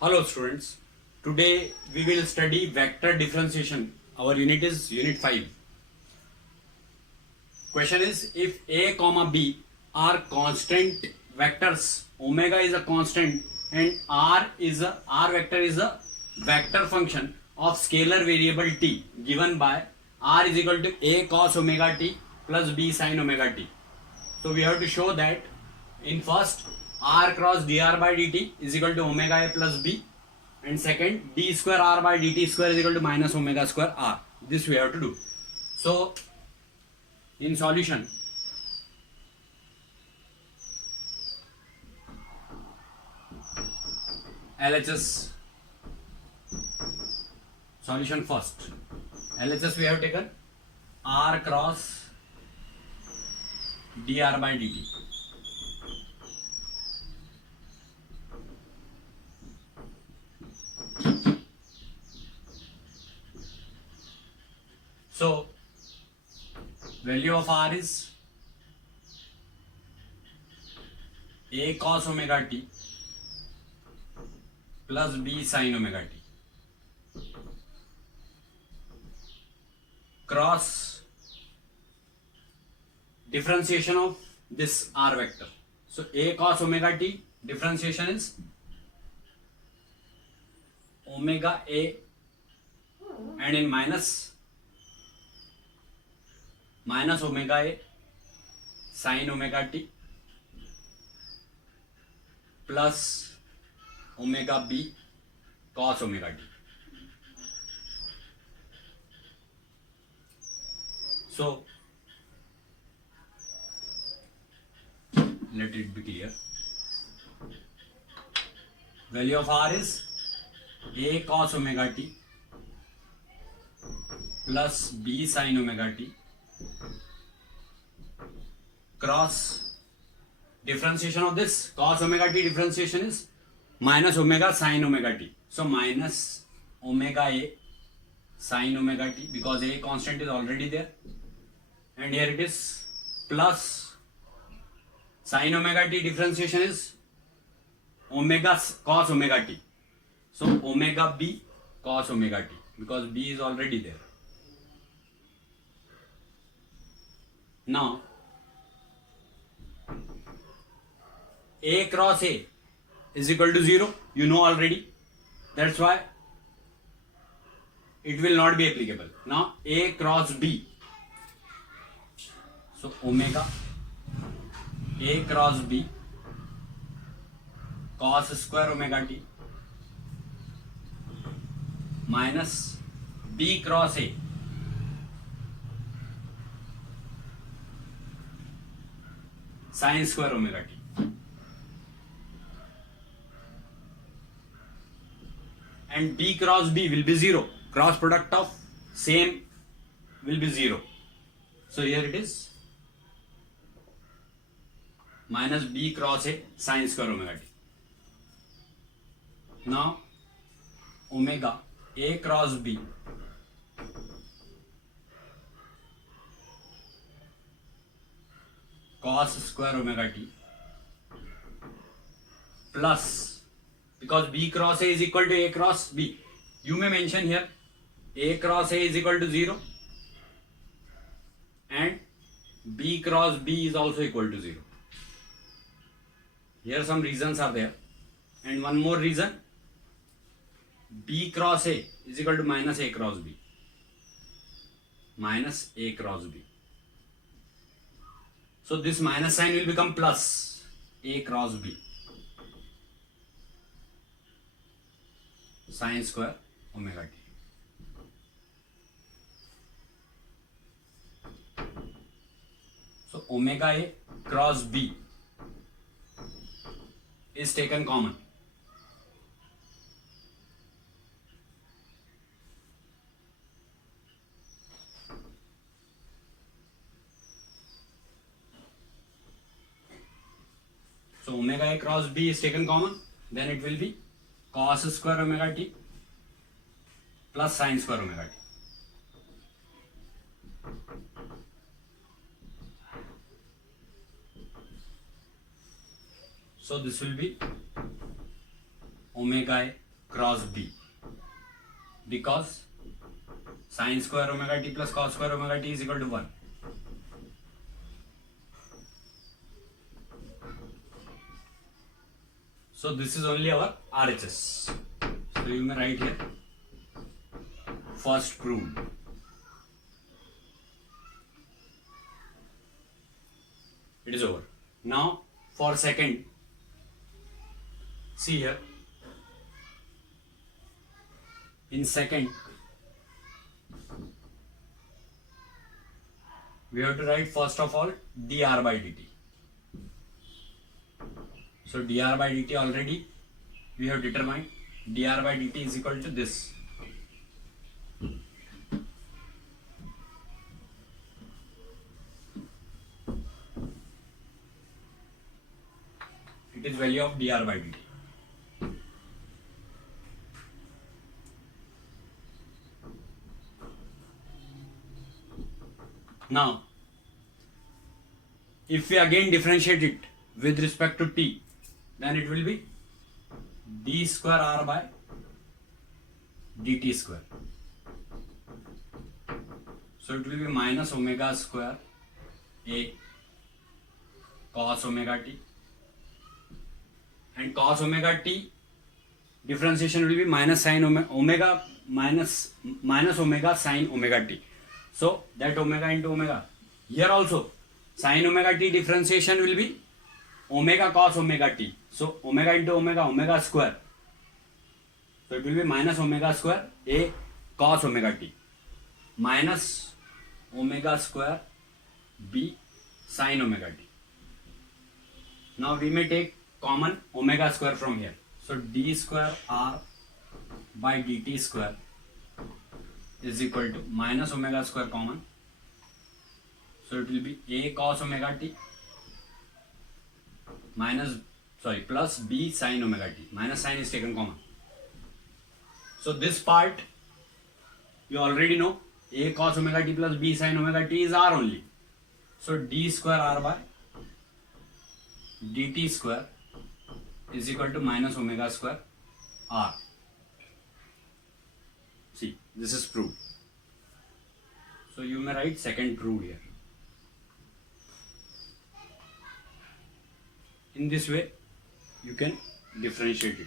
Hello students, today we will study vector differentiation. Our unit is unit 5. Question is, if a comma b are constant vectors, omega is a constant and r vector is a vector function of scalar variable t given by r is equal to a cos omega t plus b sin omega t. So we have to show that in first r cross dr by dt is equal to omega a plus b, and second d square r by dt square is equal to minus omega square r. This we have to do. So in solution, LHS solution first. LHS we have taken r cross dr by dt. So value of r is a cos omega t plus b sin omega t cross differentiation of this r vector. So a cos omega t differentiation is omega a, and in minus omega a sin omega t plus omega b cos omega t. So let it be clear. Value of r is a cos omega t plus b sin omega t cross differentiation of this cos omega t differentiation is minus omega sin omega t. So minus omega a sin omega t, because a constant is already there, and here it is plus sin omega t differentiation is omega cos omega t. So omega b cos omega t, because b is already there. Now a cross a is equal to 0, you know already, that's why it will not be applicable. Now a cross b, so omega a cross b cos square omega t minus b cross a sin square omega t. And b cross b will be 0. Cross product of same will be 0. So here it is minus b cross a sin square omega t. Now omega a cross b cos square omega t plus, because b cross a is equal to a cross b, you may mention here a cross a is equal to 0 and b cross b is also equal to 0. Here some reasons are there, and one more reason, b cross a is equal to minus a cross b, minus a cross b. So this minus sign will become plus a cross b sin square omega t. So omega a cross b is taken common. So omega a cross b is taken common, then it will be cos square omega t plus sin square omega t. So this will be omega a cross B, because sin square omega t plus cos square omega t is equal to 1. So this is only our RHS. So you may write here first proved. It is over. Now for second, see here. In second, we have to write first of all dr by dt. So dr by dt already we have determined. Dr by dt is equal to this. It is value of dr by dt. Now, if we again differentiate it with respect to t, then it will be d square r by dt square. So it will be minus omega square a cos omega t, and cos omega t differentiation will be minus sin omega minus omega sin omega t. So that omega into omega. Here also sin omega t differentiation will be omega cos omega t. So omega into omega, omega square. So it will be minus omega square a cos omega t minus omega square b sin omega t. Now we may take common omega square from here. So d square r by dt square is equal to minus omega square common. So it will be a cos omega t plus b sin omega t. Minus sign is taken common. So this part you already know, a cos omega t plus b sin omega t is r only. So d square r by dt square is equal to minus omega square r. See, this is proved. So you may write second proved here. In this way, you can differentiate it.